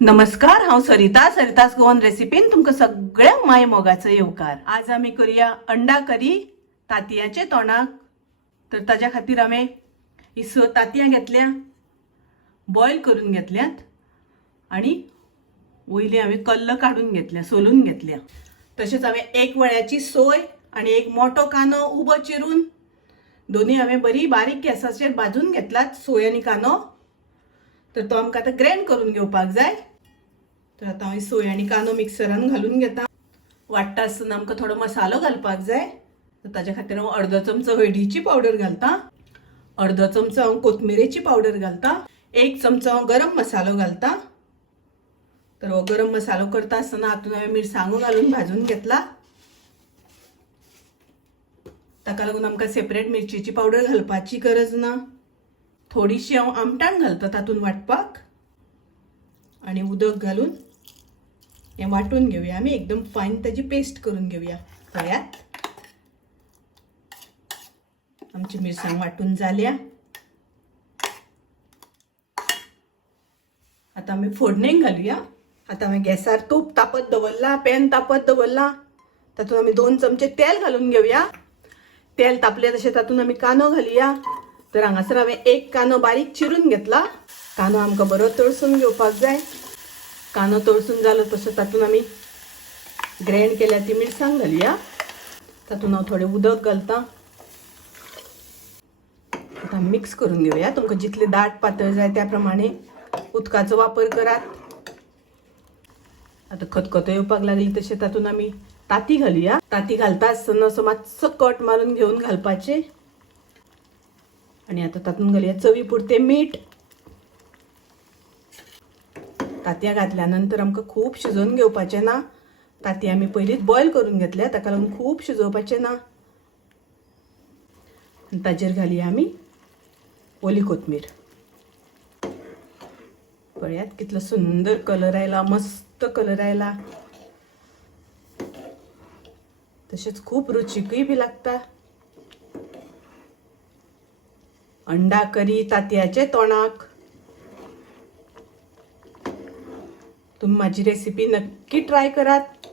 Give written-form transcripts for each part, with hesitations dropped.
नमस्कार, हांव सरितास गोवन रेसिपीन तुमकां सगळ्यांक माय मोगाचो येवकार। आज आमी करूया अंडा करी तांतयाचे तोंडाक। तर ताज्या खातीर हांवें ही 6 तांतयां घेतल्या, बॉयल करून घेतल्यात आनी वयली हांवें कल्ल काडून घेतल्या, सोलून घेतल्या। तशेंच हांवें 1 वळ्याची सोय आनी 1 मोठो कांदो उबो चिरून दोन्ही हांवें बरी बारीक गॅसाचेर भाजून घेतलात, सोय आनी कांदो। तर तो आमकां आतां ग्राइंड करून घेवपाक जाय। तर आता हांव सोय आनी कांदो मिक्सरान घालून घेता। वाटता आसतना आमकां थोडो मसालो घालपाक जाय। तर ताच्या खातीर हांव अर्दो चमचो हळदीची पावडर घालता, अर्दो चमचो हांव कोथमिरेची पावडर घालता, 1 चमचो हांव गरम मसालो घालता। तर हो गरम मसालो करता आसतना हातून हांवें मिरसांगो घालून भाजून घेतला। ताका लागून आमकां सेपरेट मिरचीची पावडर घालपाची गरज ना। थोडीशी हांव आमटाण घालता तातून वाटपाक आनी उदक घालून हे वाटून घेवया। आमी एकदम फायन ताजी पेस्ट करून घेवया। पळयात, आमची मिरसांग वाटून जाल्या। आता आमी फोडणेक घालुया। आता हांवें गॅसार तूप तापत दवरला, पॅन तापत दवरला। तातून आमी 2 चमचे तेल घालून घेवया। तेल तापले तशें तातून आमी कांदो घालुया। तर हांगासर हांवें 1 कांदो बारीक चिरून घेतला। कांदो आमकां बरो तळसून घेवपाक जाय। कांदो तळसून जालो तसो तातून आमी ग्राइंड केल्या ती मिरसांग घालुया। तातून हांव थोडें उदक घालता। आता मिक्स करून घेवया। तुमकां जितले दाट पातळ जाय त्या प्रमाणे उदकाचो वापर करात। आता खतखतो येवपाक लागली तशें तातून आमी तांती घालुया। तांती घालता आसतना असो मातसो कट मारून घेवन घालपाचे। आणि आता तातून घालुया चवी पुरते मीठ। तांतयां घातल्यानंतर आमकां खूब शिजोवन घेवपाचें ना। तांतयां आमी पयलींच बॉयल करून घेतल्या, ताका लागून खूब शिजोवपाचें ना। ताजेर घालुया आमी ओली कोथमीर। पळयात कितलो सुंदर कलर आयला, मस्त कलर आयला। तशेंच खूब रुचीकूय बी लागता। अंडा करी तांतयाचे तोंडाक। तुम्ही माझी रेसिपी नक्की ट्राय करात।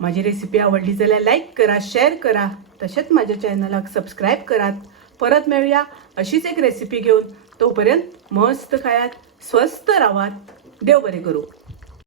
माझी रेसिपी आवडली जाल्यार लाईक करा, शेअर करा, तसेच माझ्या चॅनलाक सबस्क्राईब करात। परत मेळूया अशीच एक रेसिपी घेऊन। तोपर्यंत मस्त खायात, स्वस्त रावात। देव बरे करू।